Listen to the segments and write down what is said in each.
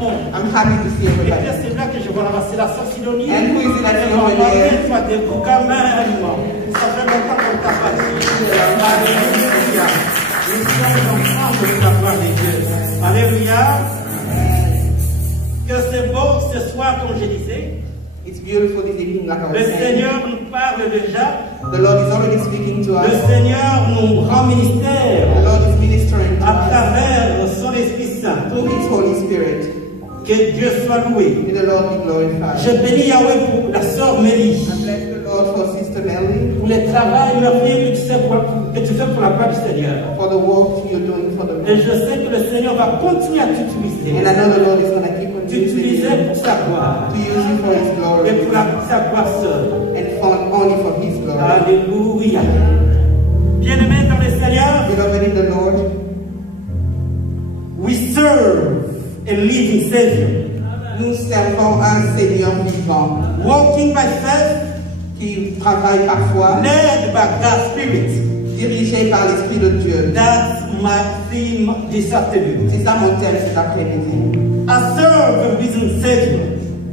monde. I'm happy to see Et everybody. puis c'est là que je vois là-bas, c'est la sœur Sidonie. And who is it that you know in there? Toi, debout quand même. Ça fait longtemps qu'on t'a pas dit. Alléluia. Nous sommes enfants de la gloire de Dieu. Alléluia. Que c'est beau ce soir, comme je disais. It's beautiful this evening, like I Le was saying. Seigneur nous parle déjà. The Lord is already speaking to Le us. Seigneur nous rend ministère The Lord is ministering to à us travers son Esprit Saint. through His Holy Spirit. Que Dieu soit loué. May the Lord be glorified. Je bénis Yahweh pour la sœur Mélie, I bless the Lord for Sister Melly, pour le travail merveilleux que tu fais pour la gloire du Seigneur. for the work you're doing for the Et Lord. je sais que le Seigneur va continuer à t'utiliser. And I know the Lord is going to keep on using T'utiliser you, pour sa gloire. to use you for His Et glory, pour sa gloire seule. and only for His glory. Alléluia. Bien-aimés dans le Seigneur, Beloved in the Lord, we serve a living Savior. nous servons un Seigneur vivant Walking by faith, qui travaille parfois, led by God's Spirit. dirigé par l'Esprit de Dieu. That's my theme this afternoon. C'est ça mon thème cet après-midi. I serve a risen Savior.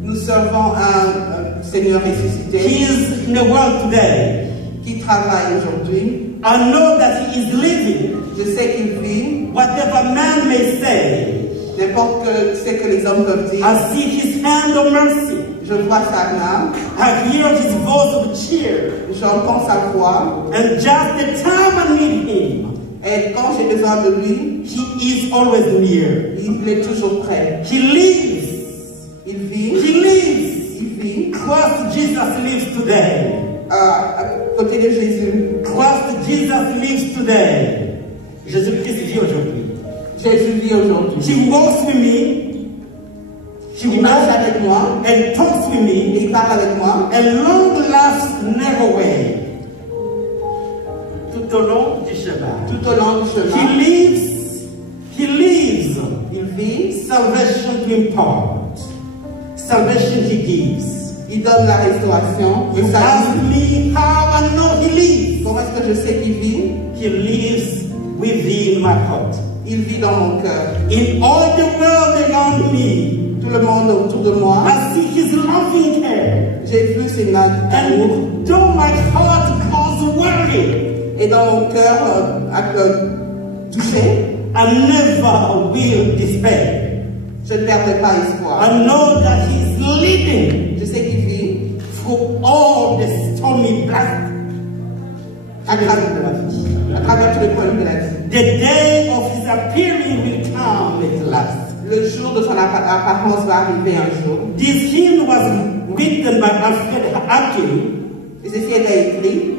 Nous servons un Seigneur He ressuscité is in the world today. qui travaille aujourd'hui. I know that He is living. Je sais qu'il vit. Whatever man may say, N'importe ce que les hommes peuvent dire, I see His hand of mercy. je vois sa main, I hear His voice of cheer. j'entends sa voix, And just the time I need Him, et quand j'ai besoin de lui, He is always near. il est toujours prêt. He lives. Il vit, He lives. il vit. Christ Jesus lives today. À côté de Jésus. Christ Jesus lives today. Jésus-Christ vit aujourd'hui. Jésus vit aujourd'hui. He walks with me. Il marche avec moi, And talks with me. il parle avec moi, And long laughs never way. Tout au long du chemin. tout au long du He chemin. lives. He lives. Il vit, Salvation to impart. Salvation He gives. il donne la restauration. You ask me how I know He lives. Comment est-ce que je sais qu'il vit? He lives within my heart. Il vit dans mon cœur. In all the world around me, Tout le monde autour de moi, I see His loving care. j'ai vu ses mains d'amour. And though my heart grows weary, Et dans mon cœur, touché, I never will despair. je ne perdrai pas espoir. I know that He is leading Je sais qu'il vit through all the stormy black à travers tous les problèmes de la vie. The day of His appearing will come at last. Le jour de son apparence va arriver un jour. This hymn was written by Alfred Hakim, Et ceci est écrit,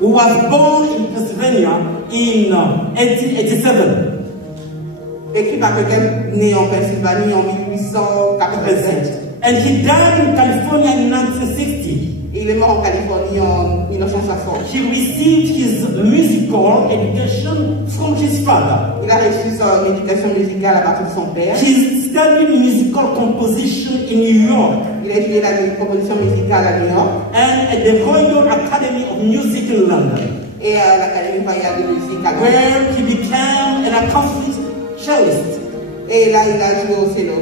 who was born in Pennsylvania in 1887. écrit par quelqu'un né en Pennsylvanie en 1887. And he died in California in 1960. Et il est mort en Californie en 1960. He received his musical education from his father. Il a reçu son éducation musicale à partir de son père. He studied musical composition in New York Il a étudié la composition musicale à New York and at the Royal Academy of Music in London, et à l'Académie royale de musique à Londres. where he became an accomplished cellist. Et là, il a joué au cello.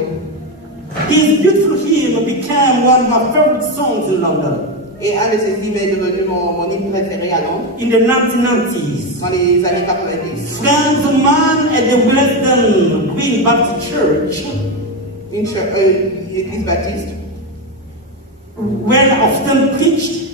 His beautiful hymn became one of my favorite songs in London Et un de ses hymnes est devenu mon hymne préféré à Londres in the 1990s. dans les années 90. Friends of mine at the Western Green Baptist Church, Une église baptiste where I often preached,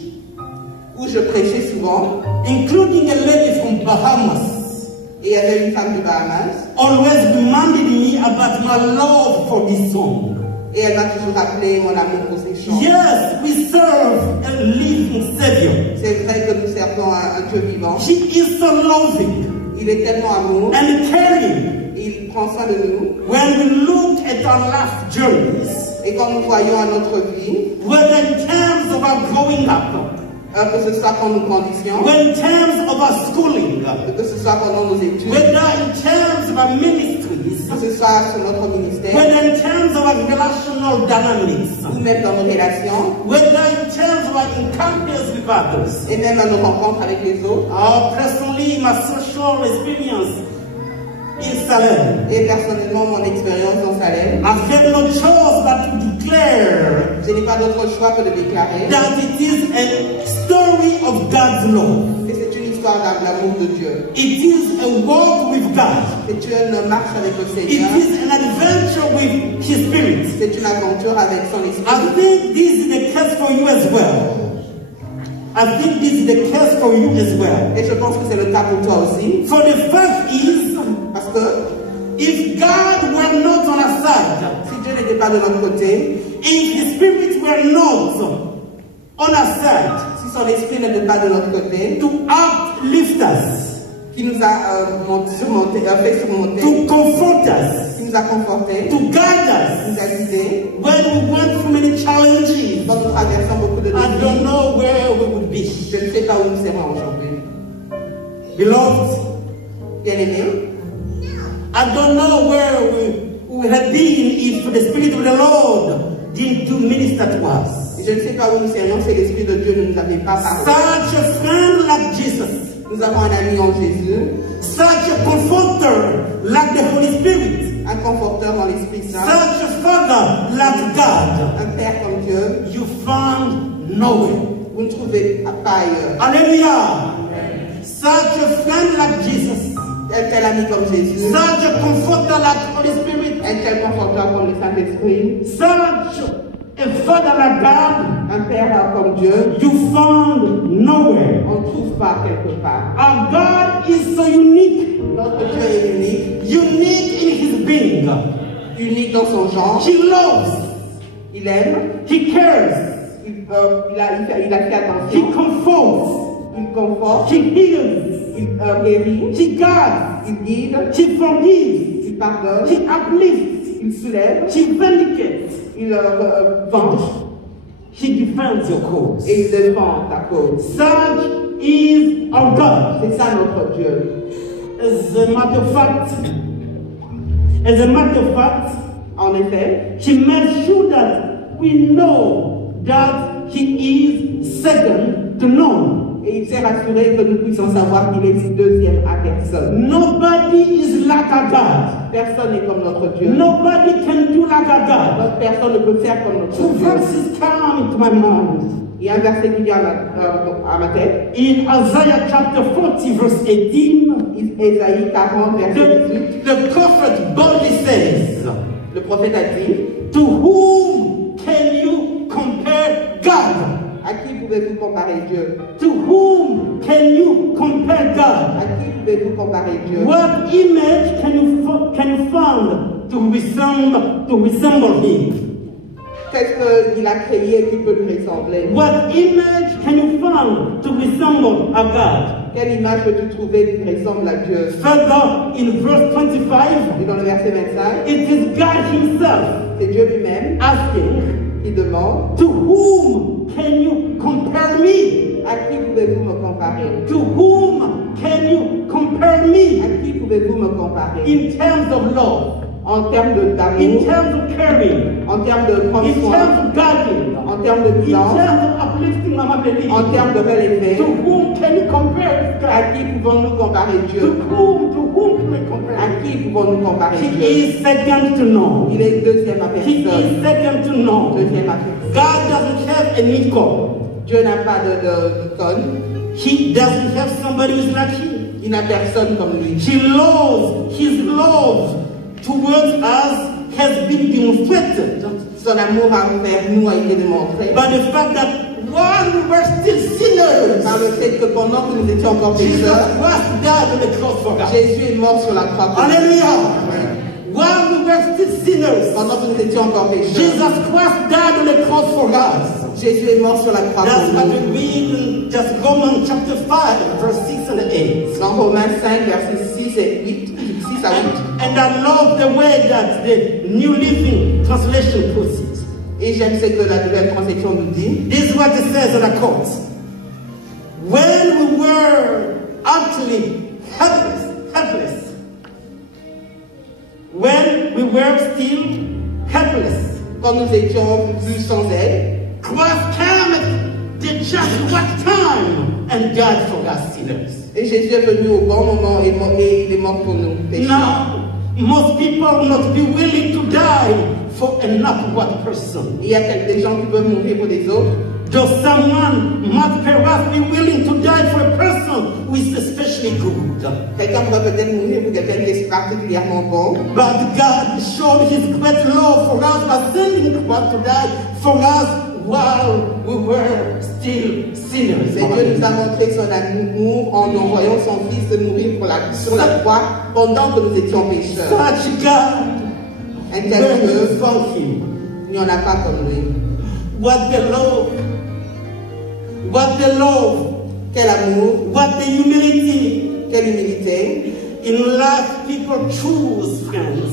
où je prêchais souvent. including a lady from Bahamas, Et il y avait une femme du Bahamas. always reminded me about my love for this song. Et elle m'a toujours rappelé mon amour pour ces chants. Yes, we serve a living Savior. C'est vrai que nous servons un Dieu vivant. He is so loving Il est tellement amour. and caring. Il prend soin de nous. When we look at our life journeys, Et quand nous voyons à notre vie, whether in terms of our growing up, que ce soit quand nous grandissions, whether in terms of our schooling, que ce soit pendant nos études, whether in terms of our ministries, que ce soit sur notre ministère, whether in terms of our relational dynamics, ou même dans nos relations, whether in terms of our encounters with others, et même à nos rencontres avec les autres. personally, my social experience in Salem. Et personnellement, mon expérience dans Salem, I have no choice but to declare je n'ai pas d'autre choix que de déclarer that it is a story of God's love. que c'est une histoire d'amour de Dieu. It is a walk with God. C'est une marche avec le It Seigneur. is an adventure with His Spirit. C'est une aventure avec son I esprit. think this is the case for you as well. I think this is the case for you as well. Et je pense que c'est le cas pour toi aussi. For the fact is, Parce que if God were not on our side, si Dieu n'était pas de notre côté, if His Spirit were not on our side, si son esprit n'était pas de notre côté, to uplift us, qui nous a fait surmonter, to comfort us, qui nous a confortés, to guide qui us, nous a guidés, when we went through many challenges, quand nous traversons beaucoup de I don't défis, know where we would be. je ne sais pas où nous serons aujourd'hui. Beloved, Bien-aimés, I don't know where we would have been if the Spirit of the Lord didn't do minister to us. je ne sais pas où nous serions si l'Esprit de Dieu ne nous avait pas parlé. Such a friend like Jesus, Nous avons un ami en Jésus, such a comforter like the Holy Spirit, un conforteur dans l'Esprit Saint, such a father like God, un Père comme Dieu. you found nowhere. Vous ne trouvez pas ailleurs. Hallelujah. Such a friend like Jesus, Un tel ami comme Jésus, such a comforter like Holy Spirit, un tel conforteur comme le Saint-Esprit, such a father like God, un Père comme Dieu, you found nowhere. on ne trouve pas quelque part. Our God is so unique, Notre Dieu est unique, unique in His being. unique dans son genre. He loves, Il aime, He cares, il a fait He attention, comforts, il conforte, He heals, il guérit, He guides, il guide, He forgives, il pardonne, He uplifts, il soulève, He vindicates, il venge He defends your cause. et il défend ta cause. Such is our God. C'est ça notre Dieu. As a matter of fact, En effet, He made sure that we know that He is second to none. et il s'est rassuré que nous puissions savoir qu'il est deuxième à personne. Nobody is like our God. Personne n'est comme notre Dieu. Nobody can do like our God. Notre personne ne peut faire comme notre Two Dieu. verses come into my mind. Il y a un verset qui vient à ma tête. In Isaiah chapter 40, verse 18, Ésaïe 40, verset 18. the prophet boldly says, Le prophète a dit, to whom can you compare God? à qui pouvez-vous comparer Dieu? To whom can you compare God? À qui pouvez-vous comparer Dieu? What image can you find to resemble Him? Qu'est-ce qu'il a créé qui peut lui ressembler? What image can you find to resemble a God? Quelle image peux-tu trouver qui ressemble à Dieu? Further, in verse 25, Et dans le verset 25, it is God Himself c'est Dieu lui-même asking, qui demande, to whom can you compare me? à qui pouvez-vous me comparer? To whom can you compare me? À qui pouvez-vous me comparer? In terms of love, En termes in d'amour, terms of caring, en termes de prendre in soin, terms of guiding, en termes de in guidance, terms of uplifting Mama Baby, en termes de relevé, to whom can you compare this à God? qui pouvons-nous comparer To Dieu? whom can we compare? À qui pouvons-nous comparer He Dieu? is second to none. Il est deuxième à He personne. is second to none. Deuxième à personne. God doesn't have an equal. Dieu n'a pas de conne. He doesn't have somebody who's like him. Il n'a personne comme lui. His love towards us has been demonstrated Son amour envers nous a été démontré by the fact that while we were still sinners, par le fait que pendant que nous étions encore Jesus pécheurs, Christ died on the cross for us. Jésus est mort sur la croix. pour nous. Hallelujah. While we were still sinners, Pendant que nous étions encore pécheurs, Jesus Christ died on the cross for us. Jésus est mort sur la croix. That's pour what nous. we read in just Romans chapter 5, verse 6 and 8. Dans Romains 5, versets 6 et 8, 6 à 8. And I love the way that the New Living Translation puts it. Et j'aime ce que la nouvelle translation nous dit. This is what it says on a quote. When we were actually helpless, when we were still helpless, Quand nous étions plus sans aide, Christ came at the just right time and died for us sinners. Et Jésus est venu au bon moment et il est mort pour nous. Now, most people will not be willing to die for another one person. Il y a des gens qui peuvent mourir pour des autres. Does someone might perhaps be willing to die for a person who is especially good? Quelqu'un pourrait peut-être mourir pour quelqu'un qui est particulièrement bon. But God showed His great love for us by sending God to die for us while we were still sinners. Mais Dieu nous a montré son amour en envoyant son Fils de mourir sur la croix pendant que nous étions pécheurs. Such God, Un tel Dieu, found Him. il n'y en a pas comme lui. What the love, Quel amour, what the humility. quelle humilité. In life, people choose friends.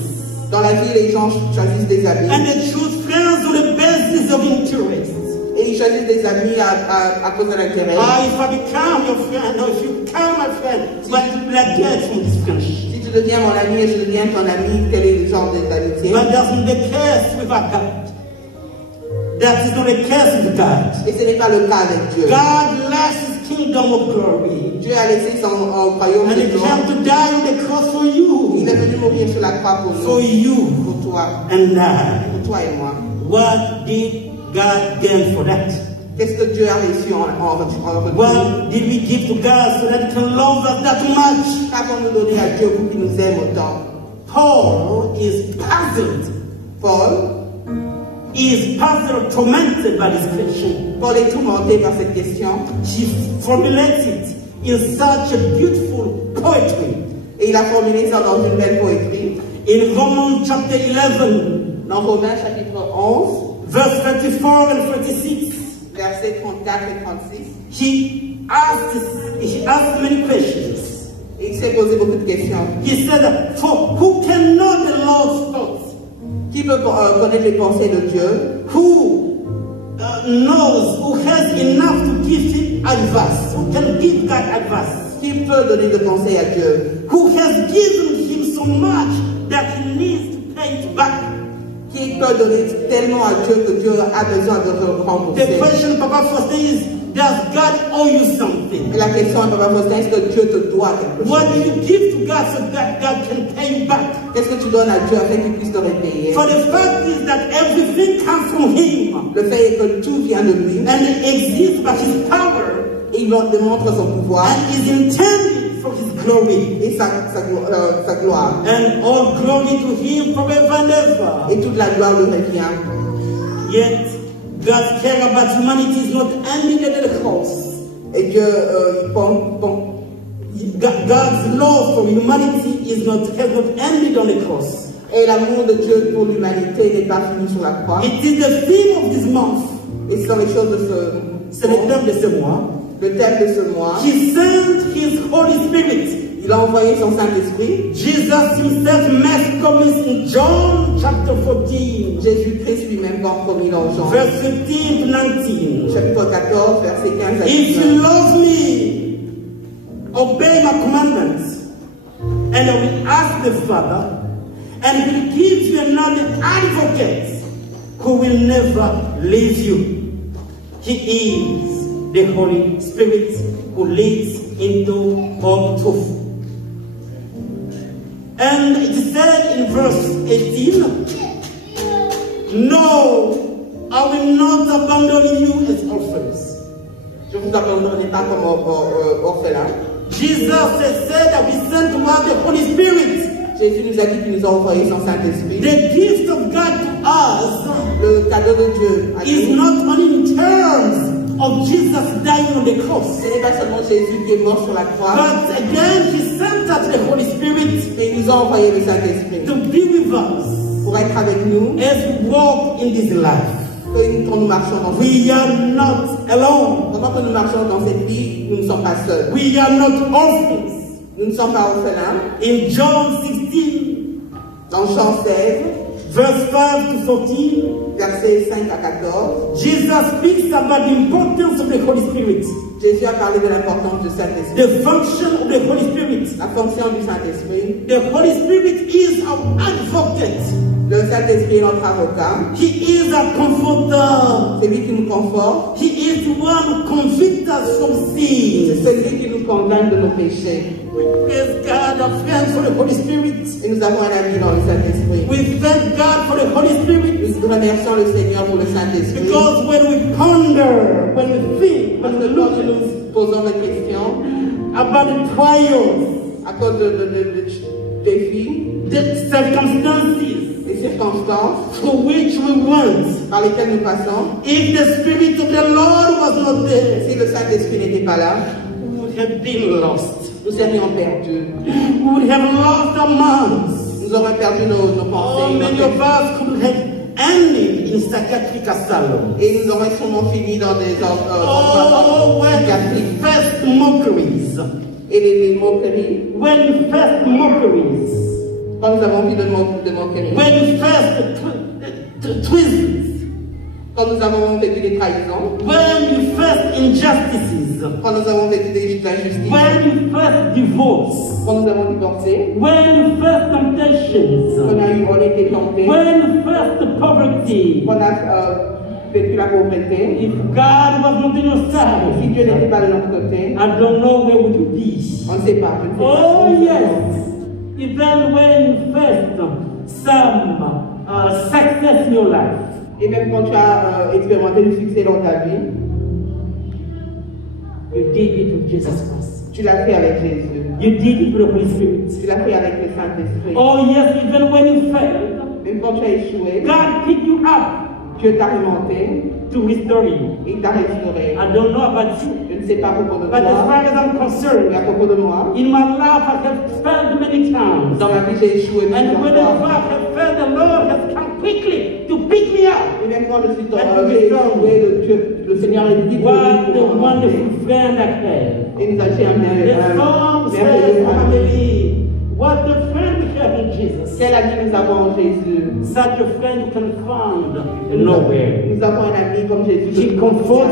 Dans la vie, les gens choisissent des amis. And they choose friends on the basis of interest. Et ils choisissent des amis à cause de l'intérêt. If I become your friend, or if you become my friend, what will I get from this friendship? Si tu deviens mon ami et je deviens ton ami, quel est le genre d'amitié? But that's not the case with our God. That is not the case with God. Et ce n'est pas le cas avec Dieu. God left His kingdom of glory. Dieu a laissé son royaume And de He gloire. came to die on the cross for Il you. est venu mourir sur la croix pour For nous, you pour toi, and I. pour toi et moi. What did God gain for that? Qu'est-ce que Dieu a reçu en retour? What did we give to God so that He can love us that much? Qu'avons-nous donné à Dieu pour qu'il nous aime autant? Paul is puzzled. Paul Tormented by this question. Paul est tourmenté par cette question. He formulates it in such a beautiful poetry. Et il a formulé ça dans une belle poétrie. In Romans chapter 11, Dans Romains chapitre 11, verse 34 and 36, versets 34 et 36, he asked many questions. il s'est posé beaucoup de questions. He said, for who can know the Lord's thoughts? Qui peut connaître les pensées de Dieu? Who knows, who has enough to give him advice? Who can give God advice? Qui peut donner des conseils à Dieu? Who has given him so much that he needs to pay it back? Qui peut donner tellement à Dieu que Dieu a besoin de rembourser? The question, Papa Foster, is, does God owe you something? Et la question, Papa Faustin, est-ce que Dieu te doit quelque chose? What do you give to God so that God can pay you back? Qu'est-ce que tu donnes à Dieu afin qu'il puisse te repayer? For the fact is that everything comes from Him Le fait est que tout vient de lui. and it exists by His power Et il démontre son pouvoir and is intended for His glory. et sa gloire. And all glory to Him forever and ever. Et toute la gloire lui revient. Yet, God's care about humanity is not ending at the cross. Et Dieu, God's love for humanity has not ended on the cross. et l'amour de Dieu pour l'humanité n'est pas fini sur la croix. It is the theme of this month. Et ce sont les choses de C'est le thème de ce mois. le thème de ce mois. He sent His Holy Spirit. Il a envoyé son Saint-Esprit. Jesus Himself made promise in John chapter 14, Jésus-Christ lui-même va promis dans Jean. verse 15 to 19. Chapitre 14, verset 15 à If 19. you love me, obey my commandments, and I will ask the Father, and He will give you another advocate who will never leave you. He is the Holy Spirit who leads into all truth. And it is said in verse 18, no, I will not abandon you as orphans. Je vous abandonnerai pas comme orphelin. Jesus has said that we sent to us the Holy Spirit. Jésus nous a dit qu'il nous a envoyé son Saint-Esprit. The gift of God to us Le cadeau de Dieu à is nous. not only in terms of Jesus dying on the cross, Ce n'est pas seulement Jésus qui est mort sur la croix, but again He sent us the Holy Spirit mais il nous a envoyé le Saint-Esprit to be with us pour être avec nous as we walk in this life. quand nous marchons dans cette vie. We are not alone. Pendant que nous marchons dans cette vie, nous ne sommes pas seuls. We are not orphans. Nous ne sommes pas orphelins. In John 16, Dans Jean 16, verse 5 to 14, versets 5 à 14, Jesus speaks about the importance of the Holy Spirit, Jésus a parlé de l'importance du Saint-Esprit, the function of the Holy Spirit. la fonction du Saint-Esprit. The Holy Spirit is our advocate. Le Saint-Esprit est notre avocat. He is our comforter. C'est lui qui nous conforte. He is the one who convicts us from C'est sin. celui qui nous convainc de nos péchés. We praise God, our friends, for the Holy Spirit. Et nous avons un ami dans le Saint-Esprit. We thank God for the Holy Spirit. Nous remercions le Seigneur pour le Saint-Esprit. Because when we ponder, when we think, when Parce we que look quand nous nous posons des questions about the trials, à cause de défis, the circumstances des circonstances through which we went, par lesquelles nous passons, if the Spirit of the Lord was not there, si le Saint-Esprit n'était pas là, we would have been lost. nous serions perdus. We would have lost our minds. Nous aurions perdu nos Oh, pensées. many nos of us could have ended in psychiatric asylum. Et nous aurions sûrement fini dans des Oh, when psychiatriques. first mockeries, Et les moqueries, when first mockeries, quand nous avons vu de moqueries, when first twists, quand nous avons vécu des trahisons, when first injustices, quand nous avons vécu des injustices, when first divorce, quand nous avons divorcé, when first temptations, on a été tentés, when first poverty. qu'on a vécu la pauvreté. If God was not on your Si side, Dieu n'était pas de notre côté, I don't know where would you be. on ne sait pas. Je ne sais pas. Oh yes, even when first some success in your life, Et même quand tu as expérimenté le succès dans ta vie, you did it with Jesus Christ. tu l'as fait avec Jésus. You did it with the Holy Spirit. Tu l'as fait avec le Saint-Esprit. Oh yes, even when you failed, Même quand tu as échoué, God picked you up Dieu t'a remonté to restore you. et il t'a restauré. I don't know about you, Je ne sais pas à propos de but as toi, far as I'm mais concerned, à propos de moi. in my life I have failed many times. Dans ma vie, j'ai échoué And plusieurs whenever fois. I have failed, the Lord has come quickly to pick me up. Et même quand je suis j'ai échoué, le Seigneur est vite What a venu pour me remonter. wonderful friend I have. Et nous a fait un The song says, merveilleux ami. family, what a friend we have in Jesus. Quel ami nous avons en Jésus? Such a friend you can find nowhere. Nous avons un ami comme Jésus. He comforts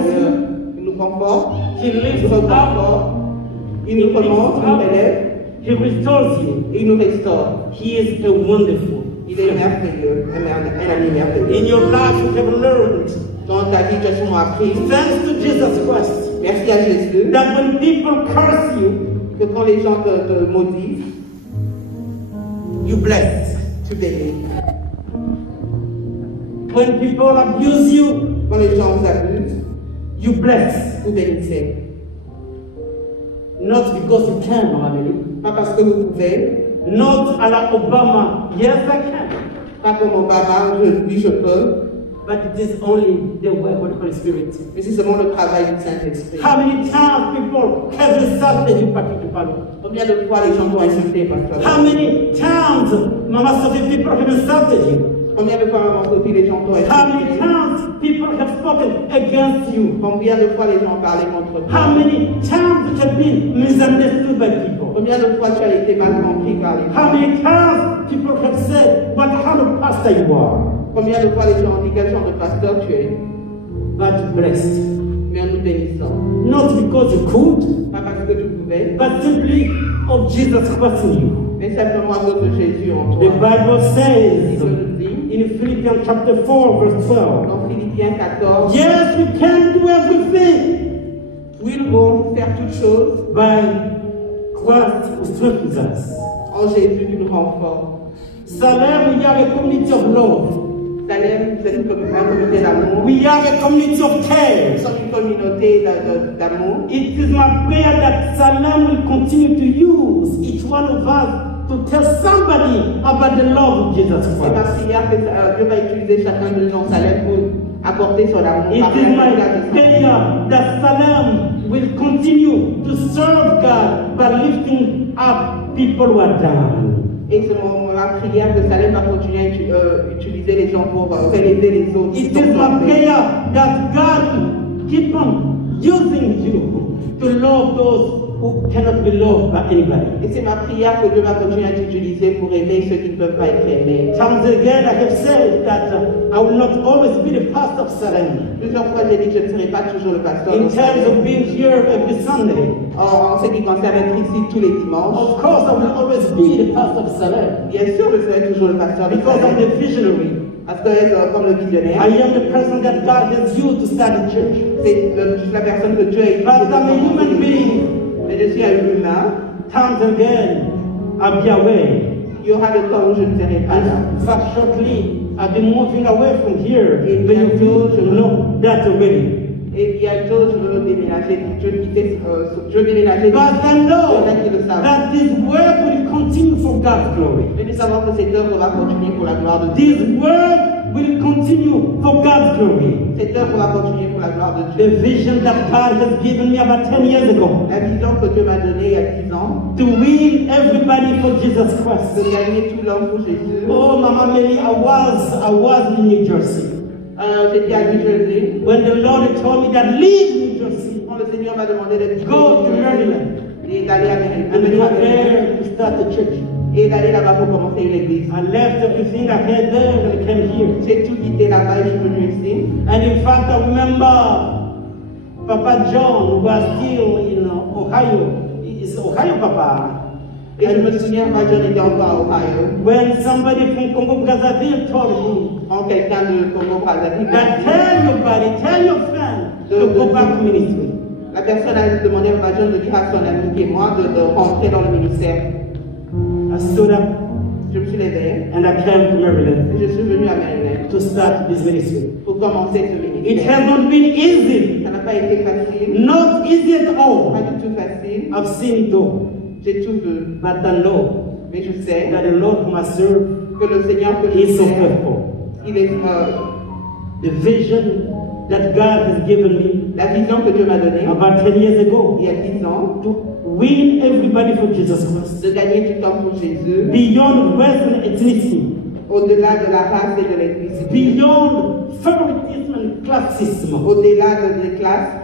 Il nous conforte. He Il lifts nous us up. reconforte. Il nous remonte, il nous élève. He restores you. Et il nous restaure. He is a wonderful. Il est merveilleux. Un ami merveilleux. In your life you have learned, Dans ta vie, tu as sûrement appris. thanks to Jesus Christ, Merci à Jésus. that when people curse you, Que quand les gens te maudissent, you bless. tu bénis. When people abuse you, Quand les gens vous abusent, you bless. vous bénissez. Not because you can, family. Pas parce que vous pouvez. Not a la Obama. Yes, I can. Pas comme Obama, oui, je peux. But it is only the work of the Holy Spirit. Mais c'est seulement le travail du Saint-Esprit. How many times people have insulted you, Pastor Palo? Combien de fois les gens t'ont insulté, pasteur? How many times, Mama Sophie, people have insulted you? Combien de fois, maman Sophie, les gens t'ont How many insulté? times people have spoken against you? Combien de fois les gens ont parlé contre toi? How many times you have been misunderstood by people? Combien de fois tu as été mal compris par les How gens? many times people have said what kind of pastor you are? Combien de fois les gens ont dit quel genre de pasteur tu es? But blessed. Mais nous bénissons. Not because you could, Pas parce que tu pouvais, but simply of Jesus Christ in you. mais simplement à cause de Jésus en The toi. Bible Il says nous dit, in Philippians chapter 4, verse 12, dans Philippiens 14, yes, we can do everything oui, nous pouvons faire toutes choses by Christ who strengthens us. en Jésus qui nous renforce. Salem, we have a community of love. Salem, vous êtes une communauté d'amour. We have a community of Nous care. sommes une communauté d'amour. It is my prayer that Salem will continue to use each one of us to tell somebody about the love of Jesus C'est ma Christ. prière que Dieu va utiliser chacun de nous en Salem pour apporter son amour. It parler is à my quelqu'un de son prayer that Salem will continue to serve God by lifting up people who are down. Et c'est ma prière que Salem va continuer à utiliser les gens pour relever les autres. It is my prayer that God will keep on using you to love those who cannot be loved by anybody. Et c'est ma prière que Dieu va continuer à t'utiliser pour aimer ceux qui ne peuvent pas être aimés. Times again, I have said that I will not always be the pastor of Salem. Plusieurs fois, j'ai dit que je ne serai pas toujours le pasteur. In de terms Salem. of being here every Sunday, En ce qui concerne être ici tous les dimanches, of course I will always be the pastor of Salem bien sûr, je serai toujours le pasteur de because I'm Salem. the visionary. Parce que comme le visionnaire, I am the person that God has used to start the church. c'est la personne que Dieu a But I'm a human utilisée. being Mais je suis un humain. Times again, I'll be away. Il y aura des temps où je ne serai pas là. In fact, shortly, I'll be moving away from here. Et But you bientôt, je know that already. Et bientôt, je veux déménager. Je veux déménager. But I know Il y en a qui le savent. that this work will continue for God's glory. Mais nous savons que cette œuvre va continuer pour la gloire de Dieu. This work will continue for God's glory. Cette œuvre va continuer pour la gloire de Dieu. The vision that God has given me about 10 years ago, La vision que Dieu m'a donnée il y a 10 ans, to win everybody for Jesus de Christ. gagner tout l'homme pour Jésus. Oh, Mama Mary, I was in New Jersey. J'étais à New Jersey. When the Lord told me that leave New Jersey, Quand le Seigneur m'a demandé de quitter go to New Jersey Maryland, et d'aller à and go there to start a church. et d'aller là-bas pour commencer une église. I left everything I had there and came here. J'ai tout quitté là-bas et je suis venu ici. And in fact, I remember Papa John was still in Ohio. It's Ohio, Papa. Et je me souviens quand John était encore à Ohio, When somebody from Congo Brazzaville told me quand quelqu'un de Congo Brazzaville that tell your friend to go back to ministry. la personne a demandé à John de dire à son ami qui est moi de rentrer dans le ministère. I stood up Je me suis levé and I came to Maryland et je suis venu à Maryland to start this ministry. pour commencer ce It ministère. has not been easy, Ça n'a pas été facile, not easy at pas all. du tout facile. I've seen it all, J'ai tout vu, but I know mais je sais that the Lord whom I serve que le Seigneur que je is so sers, faithful. il est The vision that God has given me la vision que Dieu m'a donnée about 10 years ago il y a 10 ans, to win everybody for Jesus Christ, de gagner du temps pour Jésus, beyond race and ethnicity, au-delà de la race et de l'ethnicité, beyond favoritism and classism. au-delà des classes.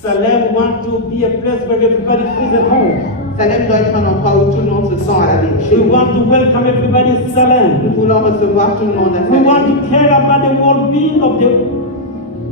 Salem want to be a place where everybody feels at home. Salem doit être un endroit où tout le monde se sent à la maison. We want to welcome everybody in Nous Salem. voulons recevoir tout le monde à We Salem. want to care about the well-being of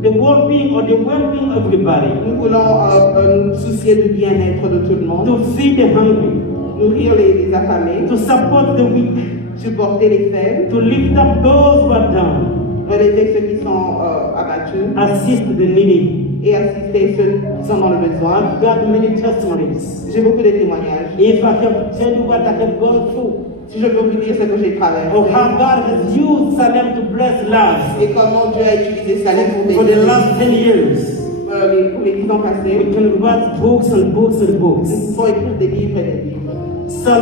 the well-being or the well-being of everybody. Nous voulons nous soucier du bien-être de tout le monde, To feed the hungry, nourrir les affamés, to support the weak, supporter les faibles, to lift up those who are down, relever ceux qui sont abattus assist the needy. et assister ceux qui sont dans le besoin. I've got many testimonies. J'ai beaucoup de témoignages. If I have to tell you what I have gone through, Si je peux vous dire ce que j'ai traversé of how God has used Salem to bless lives et comment Dieu a utilisé Salem for the pour last 10 years, les 10 ans passés, we can write books and books and nous books. pouvons écrire des livres et des livres.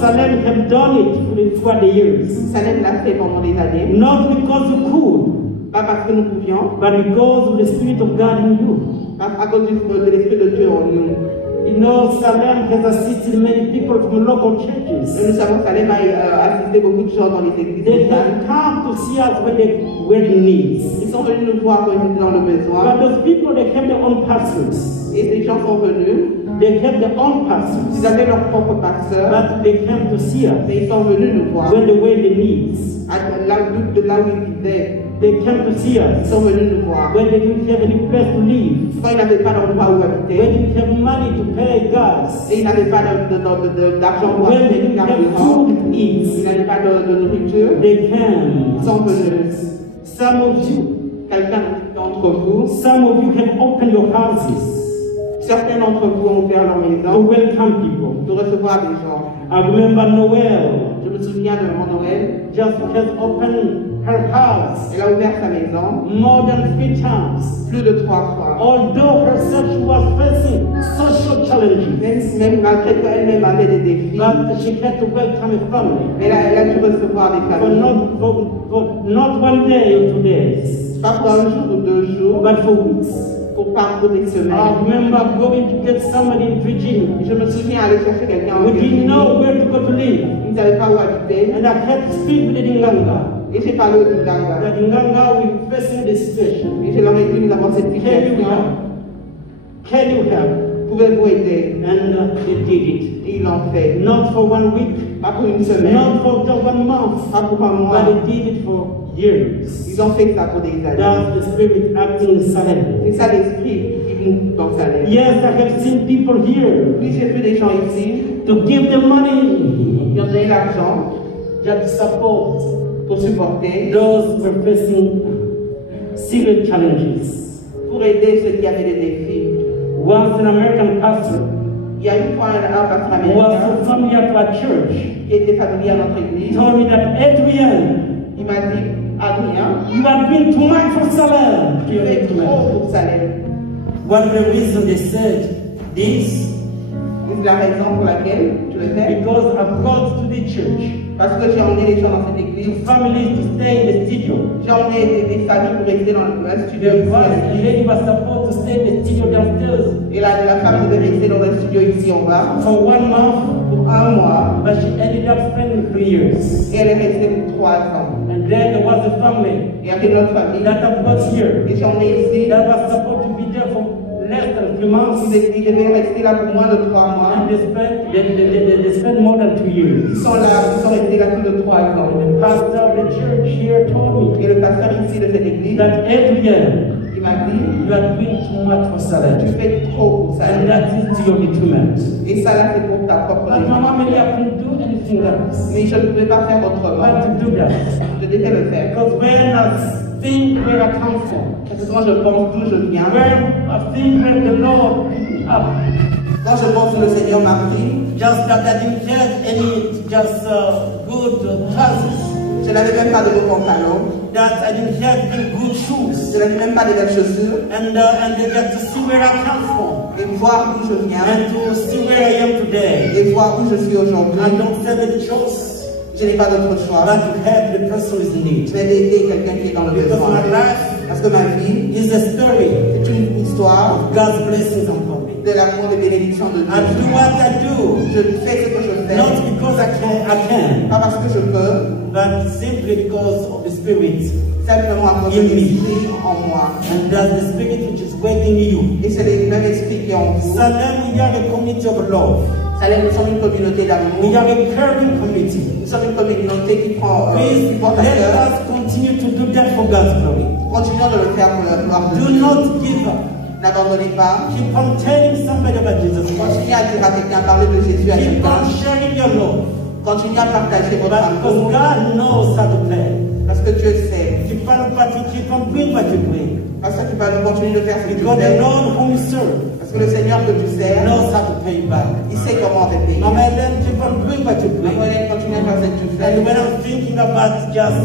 Salem have done it throughout the years, Salem l'a fait pendant des années, not because you could, pas parce que nous pouvions, but because of the Spirit of God in you. à cause de l'Esprit de Dieu en nous. You know, Salem has assisted many people from local Et churches. nous savons que Salem a assisté beaucoup de gens dans les églises They locales. have come to see us when they were in need. Ils sont venus nous voir quand ils étaient dans le besoin. But those people, they have their own pastors. Et ces gens sont venus, They have their own ils pastors. avaient leur propre pasteur, But they came to see us mais ils sont venus nous voir. when they were in the needs. De là où ils vivaient, They came to see ils us sont venus nous voir. when they didn't have any place to live. Quand ils n'avaient pas d'endroit où When habiter, they didn't have money to pay gas. et ils n'avaient pas d'argent pour When acheter they du didn't have carburant, food to ils eat. n'avaient pas de nourriture, They came. ils sont venus. Some of you, Quelqu'un d'entre vous, some of you have opened your houses certains d'entre vous ont ouvert leur to maison welcome people. de recevoir des gens. I remember Noel Je me souviens de mon Noël, just has opened her house elle a ouvert sa maison more than 3 times. plus de 3 fois. Although herself she was facing social challenges, Même malgré qu'elle-même avait des défis, but she had to welcome a family mais elle a dû recevoir des for familles. not 1 day or 2 days, Pas pour un jour ou 2 jours, but for weeks. pour parcourir des semaines. I remember going to get somebody in Virginia. Je me souviens aller chercher quelqu'un en We didn't Virginie. know where to go to live, Ils ne savaient pas où habiter. and I had to speak with the Nganga. Et j'ai parlé aux Nganga. That Nganga will facing the situation. Et je leur ai dit, nous avons cette Can you situation. help? Can you help? Pouvez-vous aider? And they did it. Et ils l'ont fait. Not for 1 week, Pas pour une semaine, not for just 1 month, pas pour un mois. but they did it for years. Ils ont fait ça pour des années. That's the Spirit acting in Salem. C'est ça l'esprit qui move dans Salem. Yes, I have seen people here Oui, j'ai vu des gens ici to give them money qui ont donné l'argent just to support pour supporter, those who are facing serious challenges. pour aider ceux qui avaient des défis. Once an American pastor Il y a une fois un pasteur who was américain familiar to our church qui était familier à notre église. told me that Adrian, Il m'a dit, Adrien, you are doing too much for Salem. tu fais trop pour Salem. One of the reasons they said this, C'est la raison pour laquelle je le fais. because I've got to the church, Parce que j'ai emmené les gens dans cette église. to families to stay in the studio. J'ai emmené des familles pour rester dans le studio The ici. lady was supposed to stay in the studio downstairs Et la femme devait rester dans un studio ici en bas for 1 month, pour 1 mois. but she ended up spending 3 years. Et elle est restée pour 3 ans. And then there was a family Il y avait notre famille that I've got here que j'ai emmené ici. that was supposed to be there for less than 3 months. Ils devaient rester là pour moins de 3 mois. And they spent more than 2 years. Ils sont restés là plus de 3 ans. The pastor of the church here told me Et le pasteur ici de cette église, that Adrian, il m'a dit, you are doing too much for Salem. tu fais trop pour ça. And that is to your detriment. Et ça là, c'est pour ta propre But vie. Mama, maybe I couldn't do anything else Mais je ne pouvais pas faire autrement. but to do that. Je devais le faire. Because when I think where I come from, Parce que quand je pense d'où je viens, when I think when the Lord picked me up, quand je pense que le Seigneur m'a pris, just that I didn't have any just good trousers, je n'avais même pas de beaux pantalons, that I didn't have even good shoes, je n'avais même pas de belles chaussures, and they got to see where I come from et voir d'où je viens, and to see where I am today. et voir où je suis aujourd'hui. I don't have any choice Je n'ai pas d'autre choix but to help the person who is in need. je vais aider quelqu'un qui est dans le Because besoin. my life Parce que ma vie, is a story c'est une histoire of God's blessings upon me. de l'amour et des bénédictions de I do Dieu. what I do, Je fais ce que je fais, not because I can, pas parce que je peux, but simply because of the Spirit. simplement à cause de l'esprit en moi. And that's the Spirit which is working in you. Et c'est le même esprit qui est en vous. Salem, we are a community of love. Salem, nous sommes une communauté We d'amour. are a caring community. Nous sommes une communauté qui prend Please porte à let cœur. us continue to do that for God's glory. Continuons de le faire pour la gloire de Do Dieu. not give up. N'abandonnez pas. Keep on telling somebody about Jesus Christ. Continuez à dire à quelqu'un, parler de Jésus à Keep quelqu'un. on sharing your love. Continuez à partager votre But because amour. God knows how to play. Parce que Dieu sait. Keep on doing what you're doing. Parce que tu vas continuer de faire ce que tu Because the fais. Lord whom you serve Parce que le Seigneur que tu sers, knows how to pay you back. il sait comment te payer. Mama Helen, keep on doing what you're Maman doing. Hélène, continue à faire ce que tu fais. And when I'm thinking about just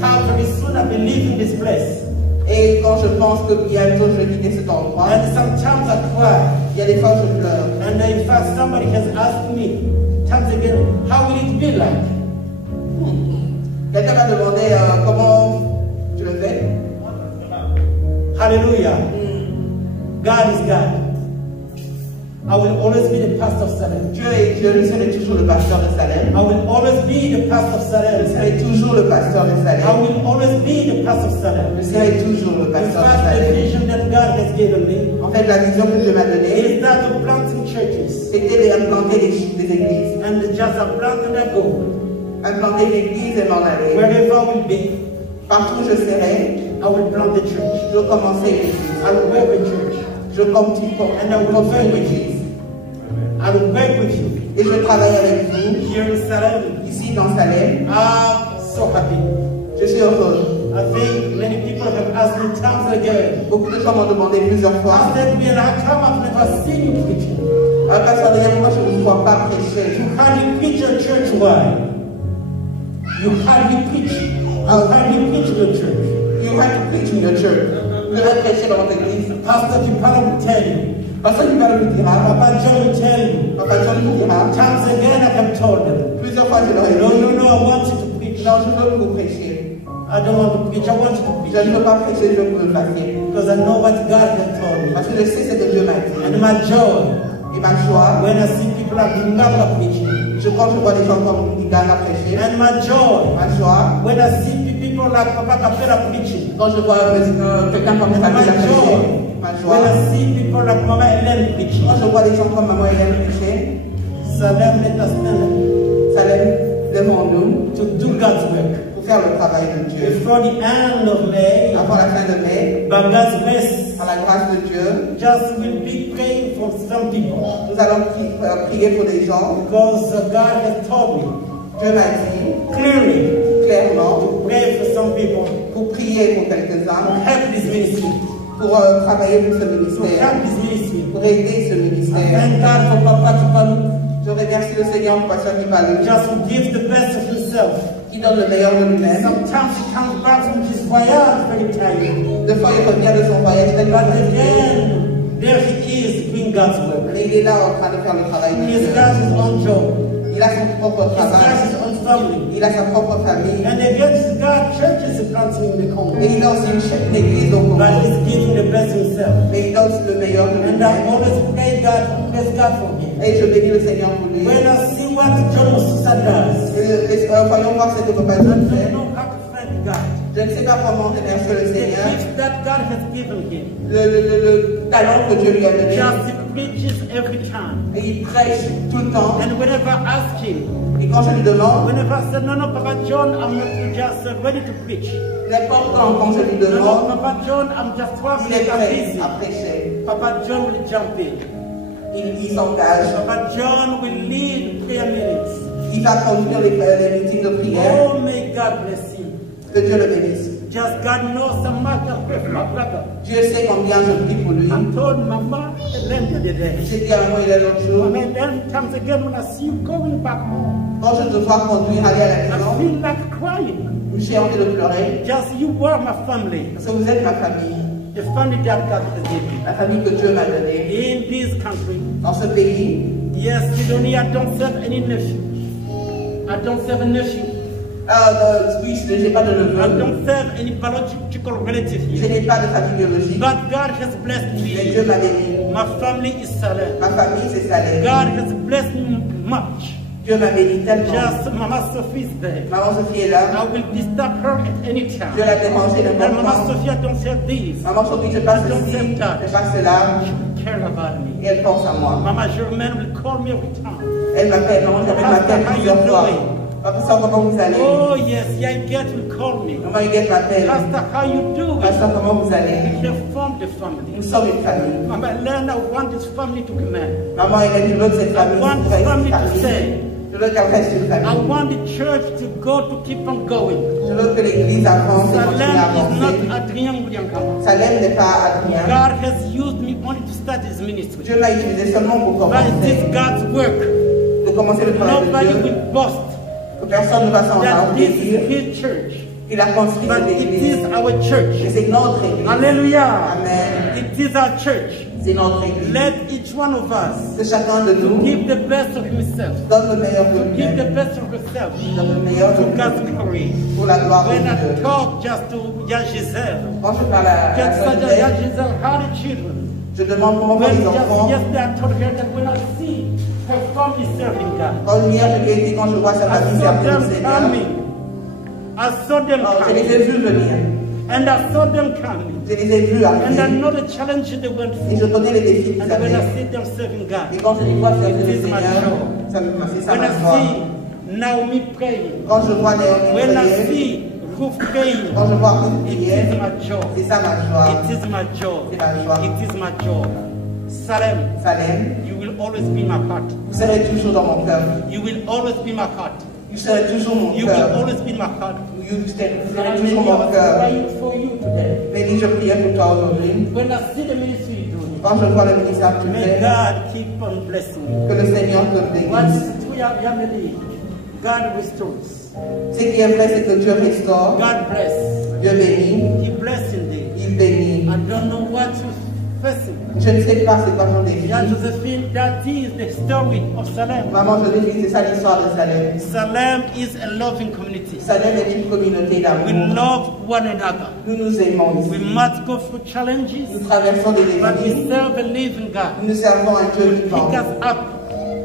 how very soon I'll be leaving this place, Et quand je pense que bientôt je vais quitter cet endroit, and sometimes I cry, il y a des fois où je pleure. and in fact somebody has asked me, times again, how will it be like? Quelqu'un m'a demandé comment tu le fais. Hallelujah. God is God. I will always be the pastor of Salem. Dieu est Dieu, je serai toujours le pasteur de Salem. I will always be the pastor of Je Salem. serai toujours le pasteur de I Salem. will always be the pastor of Je Salem. serai toujours le In pasteur de fact, the Salem. vision that God has given me En fait, la vision que Dieu m'a donnée, is that of planting churches. c'était d'implanter des églises. And just a plant and I go. Implanter une église et m'en aller. Wherever I will be, Partout où je serai, I will plant the church. je commencerai une église. I will work with church. Je continue And I will construire work une with you. église. I will work with you. Et je travaille avec vous, Here in Salem, ici dans Salem. I'm so happy. Je suis heureux. I think many people have asked me times again. Beaucoup de gens m'ont demandé plusieurs fois, Pastor Adrian, how come I've never seen you preaching? Pasteur Adrien, pourquoi je ne vous vois pas prêcher? You hardly preach your church, why? You hardly preach. You hardly preach your church. You have to preach in your church. Vous devez prêcher dans votre église. Pastor Dupala will tell you. Pasteur Dupala vous dira, Papa John will tell you. Papa John vous dira, Times again I have told them. plusieurs fois je leur ai No, dit, no, no, I want you to preach. non, je veux que vous prêchiez. I don't want to preach, I want you to Je preach. ne veux pas prêcher, je veux que vous le fassiez. Because I know what God has told me. Parce que je sais ce que Dieu m'a dit. And my joy, Et ma joie, when I see people like Nganga preaching. quand je vois des gens comme Nganga prêcher, And my joy, ma joie, when I see people like Papa Kapela preaching. quand je vois quelqu'un comme My Fabien prêcher, joy, ma when I joie, see people like Mama Helen preaching. quand je vois des gens comme Maman Hélène prêcher, Salem, let us stand Salem, devant-nous to do God's work. pour faire le travail de Dieu. Before the end of May, Avant la fin de mai, by God's grace, par la grâce de Dieu, just will be praying for some people. nous allons prier pour des gens. Because God has told me Dieu m'a dit clearly clairement to pray for some people pour prier pour to quelques-uns, help this ministry. pour travailler pour ce to ministère, help this ministry. pour aider ce I ministère. thank God for Papa Tupalu, Je remercie le Seigneur pour Pasteur Kipalou, just who gives the best of himself. qui donne le meilleur de lui-même. Sometimes he comes back from his voyage very tired. Deux fois, il revient de son voyage tellement But fatigué. again, there he is doing God's work. Mais il est là en train de faire le travail de He's Dieu. got his own job. Il a son propre He's got travail. his own family. Il a sa propre famille. And again, he's got churches planting in the Congo. Et il a aussi une église au Congo. But he's giving the best himself. Mais il donne le meilleur de And I lui-même. always praise God for him. Et je bénis le Seigneur pour lui. When I see what John Mususa does, Voyons voir ce que Papa I Dieu don't fait. know how to thank God. Je ne sais pas comment remercier le The Seigneur. gift that God has given him. Le talent que Dieu lui a donné. Just he preaches every time. Et il prêche tout le temps. And whenever I ask him, Et quand je lui demande, whenever I say, no, Papa John, I'm not just ready to preach. n'importe quand je lui No, demande, Papa John, I'm just il traveling, est I'm prêt busy. à prêcher. Papa John will jump in. Il s'engage. Papa John will lead prayer meetings. Il va conduire les meetings de prière. Oh, may God bless him. Que Dieu le bénisse. Just God knows how much I pray for my brother. Dieu sait combien je prie pour lui. I told Mama at the end of the day. J'ai dit à maman il y a l'autre jour, And then comes again when I see you going back home. quand je te vois conduire, aller à la I maison, feel like crying. j'ai envie de pleurer. Just you were my family. Parce que vous êtes ma famille. The family that God has given. La famille que Dieu m'a donnée. In this country, Dans ce pays, yes, Sidonia, I don't serve any nephew. I don't serve a nephew. oui, je n'ai pas de I neveu. don't serve any biological relative Je here. n'ai pas de famille biologique. But God has blessed Mais me. Dieu m'a béni. My family is Salem. Ma famille, c'est Salem. God has blessed me much. Dieu m'a béni tellement. Just Mama Sophie is there. Maman Sophie est là. I will disturb her at any Dieu time. l'a dérangée And n'importe Mama quand. Sophia don't serve this. Maman Sophie, je passe I don't ceci, accept that. je passe cela. She care about me. Et elle pense à moi. Mama Germaine will call me every time. Elle m'appelle, maman Germaine m'appelle plusieurs fois. Pasteur, comment vous allez? Oh yes, Yaget will call me. Maman Huguette m'appelle. Pastor, how you doing? Pasteur, comment vous allez? We have formed a family. Nous sommes une famille. Mama Elena want this family to command. Maman Hélène, je veux que cette I famille want reste the family une to famille. stay. Je veux qu'elle reste une I famille. want the church to go to keep on going. Je veux que l'église avance et continue à Salem is avancer. not Adrien Williankama. Salem n'est pas Adrien. God has used me only to start his ministry. Dieu m'a utilisé seulement pour But it commencer. is God's work. De commencer le travail de Nobody Dieu. will boast Que personne ne va s'en that this is dire. his church. Il a construit But cette it église. is our church. Et c'est notre église. Hallelujah. Amen. It is our church. C'est notre église. Let each one of us Que chacun de nous give the best of himself. donne le meilleur de Give the lui-même. best of herself Donne le meilleur de to lui-même. God's glory. Pour la gloire de When I Dieu. talk just to Giselle, Quand je parle à just la such Gisèle, as Giselle, how the children. je demande comment vont When les just enfants. yesterday I told her that when I see her family serving God, Quand hier, je lui ai dit, quand je vois sa I famille saw servir le them Seigneur, coming. I saw them je les ai coming. vus venir. And I saw them coming. Je les ai vus And I arriver. know the challenge they went Et je through. connais les défis qu'ils And when I avaient. see them serving Et God, quand je les vois servir It le is my Seigneur, joy. ça me fait ça when ma I joie. see Naomi praying, Quand je vois Naomi when I prier, see Ruth praying, quand je vois Ruth it prier, is my joy. c'est ça ma joie. It is my joy. C'est ma joie. It is my joy. Salem, Salem, you will always be my heart. vous serez toujours dans mon cœur. You will always be my heart. Vous serez toujours mon You will cœur. always be my heart. Vous serez And toujours maybe I mon was cœur. praying for you today. Béni, je priais pour toi aujourd'hui. When I see the ministry you're doing, Quand je vois le ministère que tu may fais, God keep on blessing you. que le Seigneur te What bénisse. is true, Yameli? God restores. Ce qui est vrai, c'est que Dieu restaure. God bless. Dieu bénit. He bless indeed. Il bénit. I don't know what you're facing. Je ne sais pas c'est quoi ton défi. Yeah, Josephine, that is the story of Salem. Maman, je défie, c'est ça l'histoire de Salem. Salem is a loving community. Salem est une communauté We d'amour. love one another. Nous nous aimons We ici. must go through challenges, Nous traversons des but we défis. serve a living God. Nous servons un Dieu Pick vivant us up.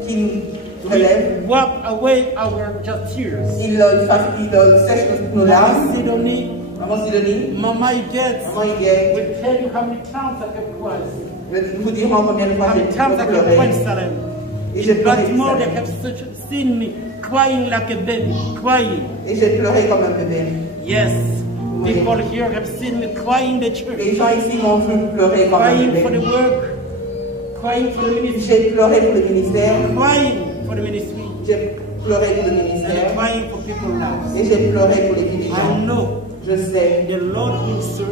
qui nous relève. Wipe away our just tears. Il sèche nos larmes. Sidonie, Maman Sidonie, Mama Huguette maman Huguette, will tell you how many times I have cried. nous vous dirons combien de fois How many j'ai times I have pleuré. cried, Salem. Et j'ai pleuré. But more, they have seen me crying like a baby, crying. Et j'ai pleuré comme un bébé. Yes, Oui. people here have seen me crying in the church, Les gens ici m'ont vu pleurer comme un crying for the bébé. work, crying for the ministry, J'ai pleuré pour le ministère. crying for the ministry, J'ai pleuré pour le and ministère. crying for people now. Et j'ai pleuré pour les I dirigeants. know Je sais the Lord will serve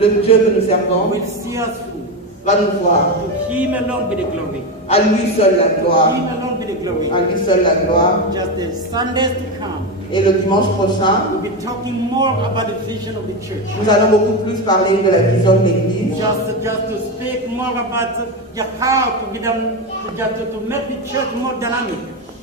le Dieu que nous servons, will see us through. va nous voir. To Him alone be the glory. À lui seul la To gloire. Him alone be the glory. À lui seul la gloire. Just the Sundays to come, Et le dimanche prochain, we'll be talking more about the vision of the church. nous allons beaucoup plus parler de la vision de l'Église. Just to speak more about how to be done, to make the church more dynamic.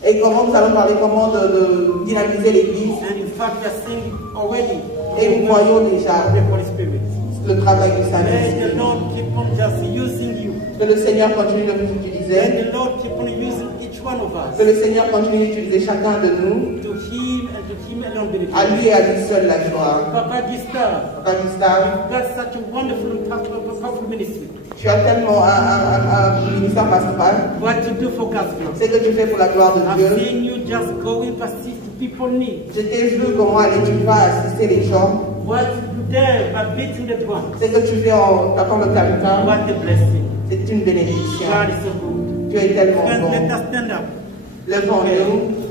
Et comment nous allons parler comment de dynamiser l'Église. And in fact, we are seeing already Et nous voyons déjà the Holy Spirit. le travail du May Saint-Esprit. the Lord keep on just using you. Que le Seigneur continue de nous utiliser. May the Lord keep on using each one of us. Que le Seigneur continue d'utiliser chacun de nous. To Him and to Him alone be the À glory. lui et à lui seul la gloire. Papa Gustave, Papa Gustave, got such a wonderful and powerful ministry. tu as tellement un ministère pastoral. What you do for God's glory. C'est ce que tu fais pour la gloire de I've Dieu. seen you just going to assist people in need. Je t'ai vu comment aller, tu vas assister les gens. What you do there by beating the drum. C'est ce que tu fais en tapant le calutin. What a blessing. C'est une bénédiction. God is so good. Tu es tellement Let bon. us stand up. Levons-nous.